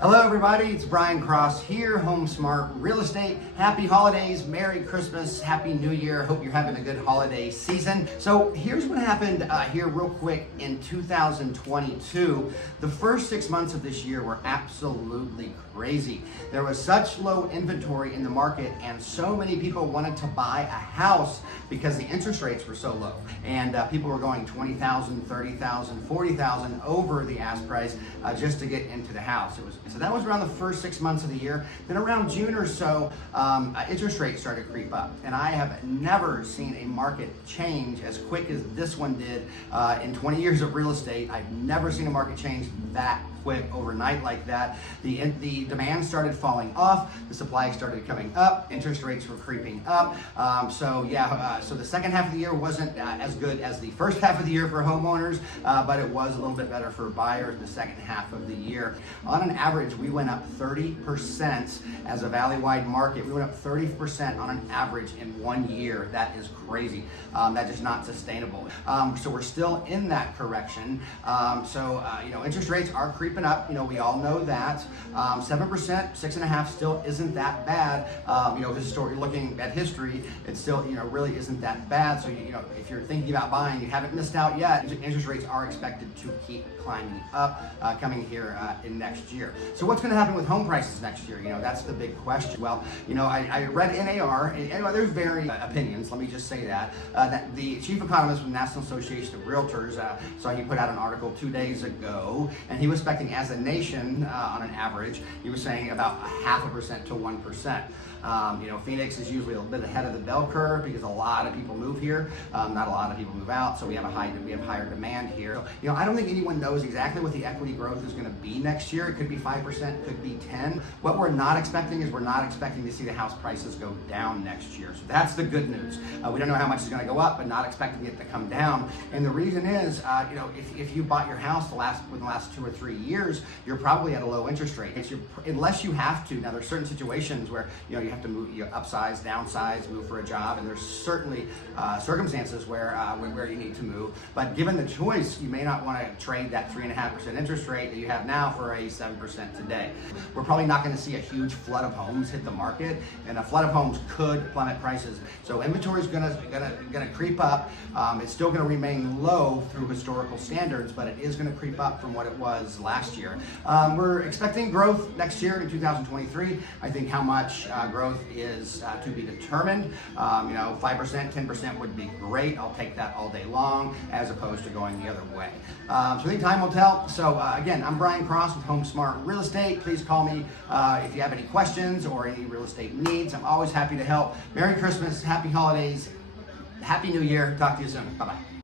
Hello everybody, it's Brian Cross here, HomeSmart Real Estate. Happy holidays, Merry Christmas, Happy New Year. Hope you're having a good holiday season. So here's what happened here real quick in 2022. The first 6 months of this year were absolutely crazy. There was such low inventory in the market and so many people wanted to buy a house because the interest rates were so low. And people were going 20,000, 30,000, 40,000 over the ask price just to get into the house. So that was around the first 6 months of the year. Then around June or so, interest rates started to creep up. And I have never seen a market change as quick as this one did in 20 years of real estate. I've never seen a market change that quick overnight like that. The demand started falling off, the supply started coming up, interest rates were creeping up. So the second half of the year wasn't as good as the first half of the year for homeowners, but it was a little bit better for buyers the second half of the year. On an average, we went up 30% as a valley-wide market. We went up 30% on an average in 1 year. That is crazy. That is not sustainable. So we're still in that correction. Interest rates are creeping up. We all know that. 7%, 6.5% still isn't that bad. Looking at history, it still, really isn't that bad. So, if you're thinking about buying, you haven't missed out yet. Interest rates are expected to keep climbing up coming here in next year. So what's going to happen with home prices next year? That's the big question. Well, I read NAR, and there's varying opinions. Let me just say that the chief economist from the National Association of Realtors, so he put out an article 2 days ago, and he was expecting as a nation, on an average, he was saying about 0.5% to 1%. Phoenix is usually a bit ahead of the bell curve because a lot of people move here. Not a lot of people move out, so we have higher demand here. So, I don't think anyone knows exactly what the equity growth is going to be next year. It could be 5%, could be 10%. What we're not expecting is we're not expecting to see the house prices go down next year. So that's the good news. We don't know how much it's going to go up, but not expecting it to come down. And the reason is, if you bought your house within the last 2 or 3 years, you're probably at a low interest rate. Unless you have to. Now, there's certain situations where you have to move, upsize, downsize, move for a job, and there's certainly circumstances where you need to move. But given the choice, you may not want to trade that 3.5% interest rate that you have now for a 7% today. We're probably not going to see a huge flood of homes hit the market, and a flood of homes could plummet prices. So inventory is going to creep up. It's still going to remain low through historical standards, but it is going to creep up from what it was last year. We're expecting growth next year in 2023. I think how much growth is to be determined. 5%, 10% would be great. I'll take that all day long as opposed to going the other way. So I think time will tell. So again, I'm Brian Cross with HomeSmart Real Estate. Please call me if you have any questions or any real estate needs. I'm always happy to help. Merry Christmas, Happy Holidays, Happy New Year. Talk to you soon. Bye-bye.